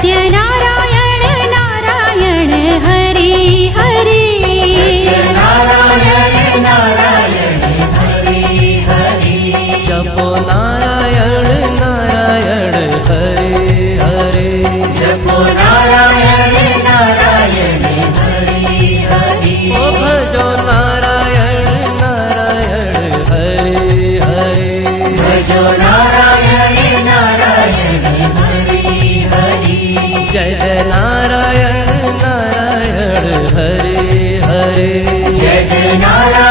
सत्यनारायण नारायण हरि हरि सत्यनारायण नारायण हरि हरि जपो नारायण नारायण हरे हरे जपो नारायण नारायण हरि हरि ओ भजो नारायण नारायण हरे हरे भजो नारायण नारायण हरि हरि जय जय नारायण नारायण हरे हरे जय जय नारायण